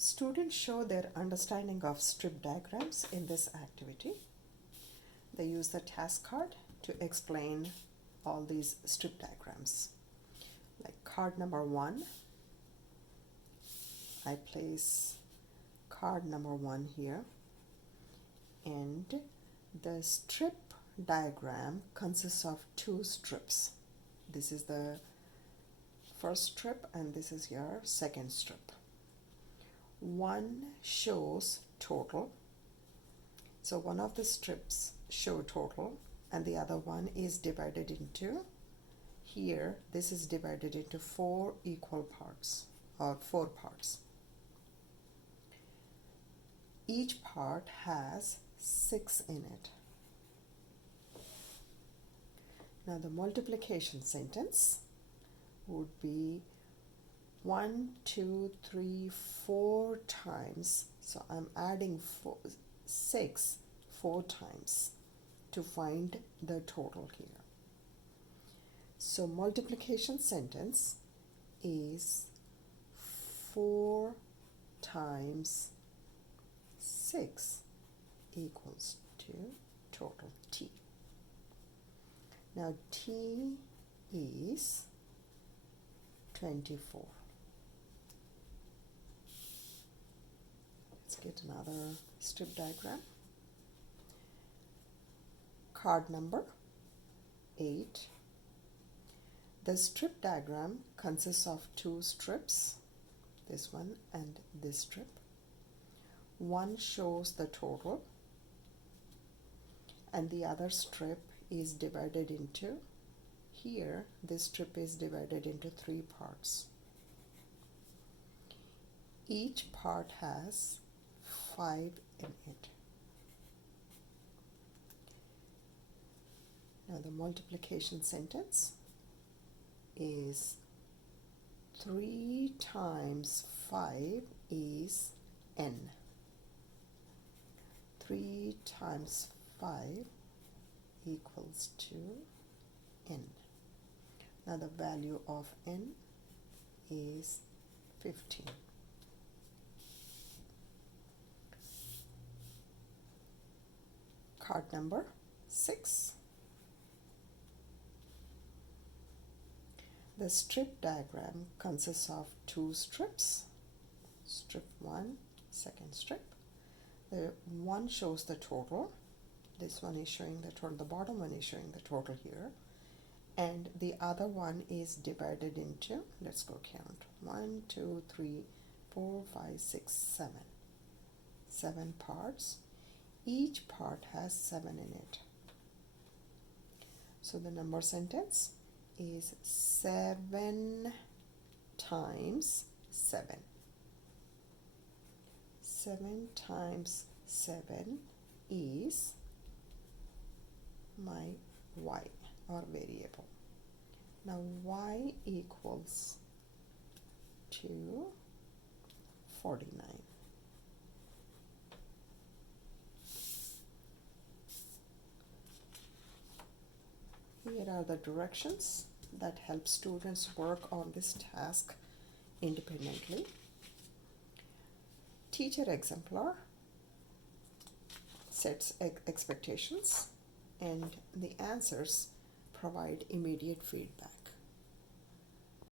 Students show their understanding of strip diagrams in this activity. They use the task card to explain all these strip diagrams. Like card number 1, I place card number 1 here, and the strip diagram consists of 2 strips. This is the first strip and this is your second strip. One shows total, so one of the strips show total and the other one is divided into, here this is divided into 4 equal parts or 4 parts. Each part has 6 in it. Now the multiplication sentence would be 1, 2, 3, 4 times. So I'm adding 6 4 times to find the total here. So multiplication sentence is 4 times 6 equals to total T. Now T is 24. Let's get another strip diagram. Card number 8. The strip diagram consists of 2 strips, this one and this strip. One shows the total and the other strip is divided into, here this strip is divided into 3 parts. Each part has 5 in it. Now the multiplication sentence is 3 times 5 is n. 3 times 5 equals to n. Now the value of n is 15. Card number 6. The strip diagram consists of 2 strips. Strip 1, second strip. The one shows the total. This one is showing the total. The bottom one is showing the total here. And the other one is divided into, let's go count, 1, 2, 3, 4, 5, 6, 7. 7 parts. Each part has 7 in it. So the number sentence is 7 times 7. 7 times 7 is my y or variable. Now y equals to 49. Here are the directions that help students work on this task independently. Teacher exemplar sets expectations and the answers provide immediate feedback.